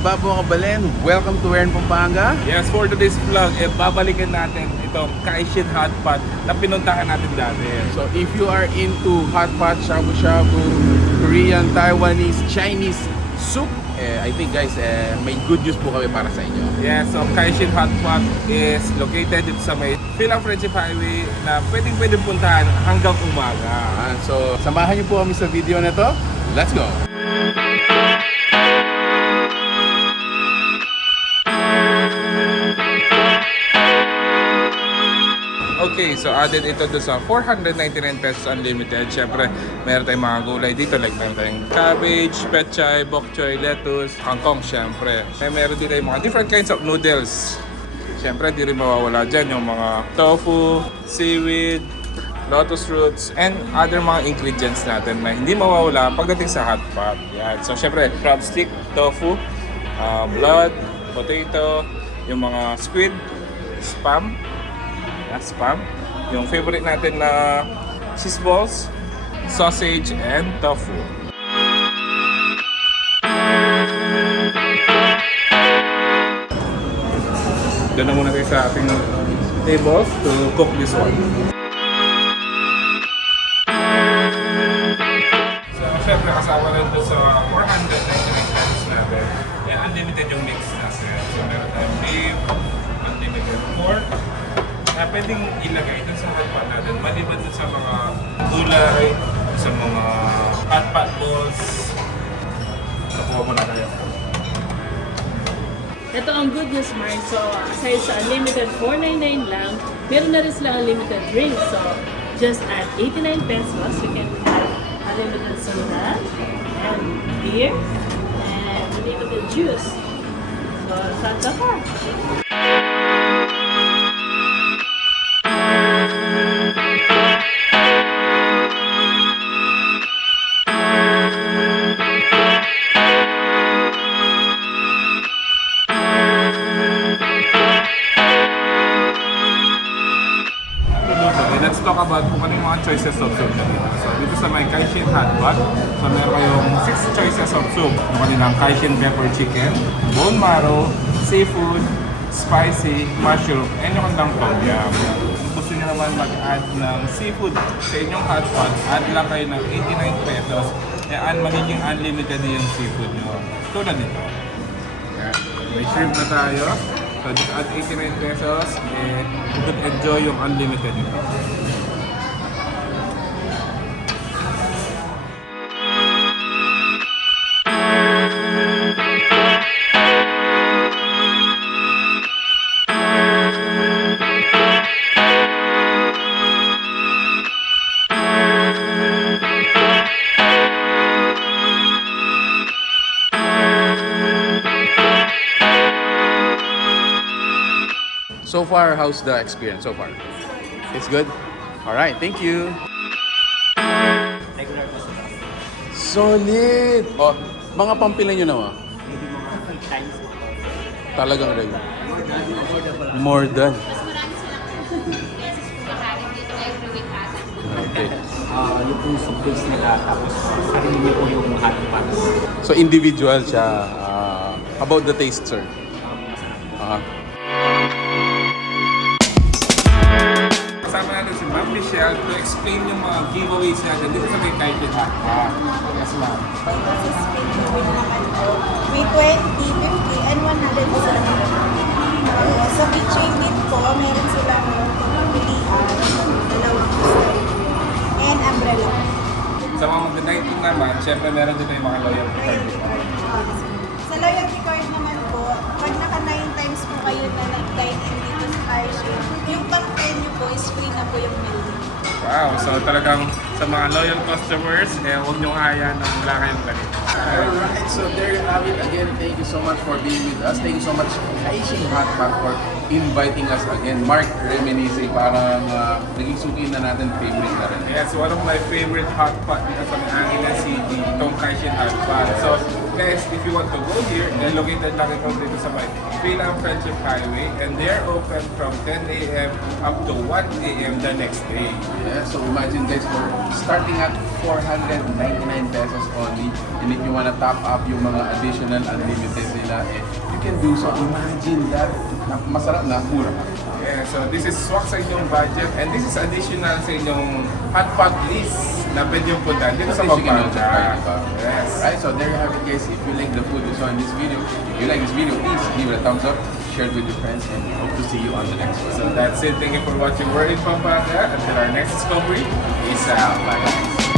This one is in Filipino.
Babo Kabalen. Welcome to Wern, Pampanga. Yes, for today's vlog, babalikan natin itong Kaixin HotPot na pinuntahan natin dati. So if you are into hot pot, shabu-shabu, Korean, Taiwanese, Chinese soup, I think guys, may good news po kami para sa inyo. Yeah, so Kaixin HotPot is located dito sa may Fil-Am Friendship Highway na pwedeng puntahan hanggang umaga. So samahan niyo po kami sa video na to. Let's go! Okay, so added ito doon sa 499 pesos unlimited. Siyempre, meron tayong mga gulay dito. Like meron tayong cabbage, pechay, bok choy, lettuce, kangkong siyempre. Meron din tayong mga different kinds of noodles. Siyempre, di rin mawawala dyan yung mga tofu, seaweed, lotus roots, and other mga ingredients natin na hindi mawawala pagdating sa hotpot. Yan. So, siyempre, crab stick, tofu, blood, potato, yung mga squid, spam, yung favorite natin na cheese balls, sausage, and tofu. Doon na muna tayo sa ating table to cook this one. So, syempre kasama rin doon sa 499 pesos natin. Unlimited yung mix natin. So, meron tayong beef, unlimited pork, na pwedeng ilagay dun sa hotpot natin, maliban dun sa mga gulay, sa mga hotpot balls. Nakuha mo na tayo. Ito ang good news, Mark. So, aside sa unlimited 499 lang, meron na rin sila unlimited drinks. So, just at 89 pesos, you can have unlimited soda, and beer, and unlimited juice. So, saan ka? Let's talk about kung ano yung mga choices of soup nila. So dito sa may Kaixin HotPot, so meron kayong 6 choices of soup. Yung kanilang Kaixin pepper chicken, bone marrow, seafood, spicy, mushroom, and yung kanilang tom yum. Kung gusto nyo naman mag-add ng seafood sa inyong hotpot, add lang kayo ng 89 pesos, and magiging unlimited yung seafood nyo. Tulad nito. May shrimp na tayo. So just add 89 pesos and you could enjoy yung unlimited nito. So far, how's the experience so far? It's good? Alright, thank you. Solid! Oh, mga pampila nyo naman. Talagang regular. More than. Okay. Yung po soup base nila, tapos sarili niyo po yung hotpot. So individual siya. About the taste, sir? Kasama natin si Ma'am Michelle to explain yung mga giveaways natin dito sa may Kaixin HotPot. Yes, ma'am. May 20, 50, and 100 isa na. Sa between meat po, meron silang pilihan, dalawang style, and umbrella. Sa mga mag-19 naman, syempre meron din tayong mga loyalty card. Sa loyalty card naman po, pag naka 9 times po kayo na nag-dine in dito sa Kaixin, yung pang-10 nyo po is free na po yung meal. Wow, so talagang sa mga loyal customers, huwag niyong haya na wala kayong ganito. Alright, so there you have it. Again, thank you so much for being with us. Thank you so much, Kaixin HotPot, for inviting us again. Mark Reminisce, parang naging suki na natin, favorite na rin. Yes, one of my favorite hotpot dito sa Angela City, itong Kaixin HotPot. So, Next, if you want to go here, then located lang ito dito sa may Fil-Am Friendship Highway, and they're open from 10 a.m. up to 1 a.m. the next day. Yeah, so imagine guys, for starting at 499 pesos only, and if you wanna top up yung mga additional unlimited nila, you can do so. Imagine that, masarap na, mura. Yeah, so this is swak sa inyong budget, and this is additional sa inyong HotPot list na pwede yung punta dito sa At least you can Pampanga. try, diba? Yes. Right, so there you have it guys. If you like the food you saw in this video, if you like this video, please give it a thumbs up, share it with your friends, and we hope to see you on the next one. So that's it. Thank you for watching. We're in Pampanga. Until our next discovery. Peace out. Bye guys.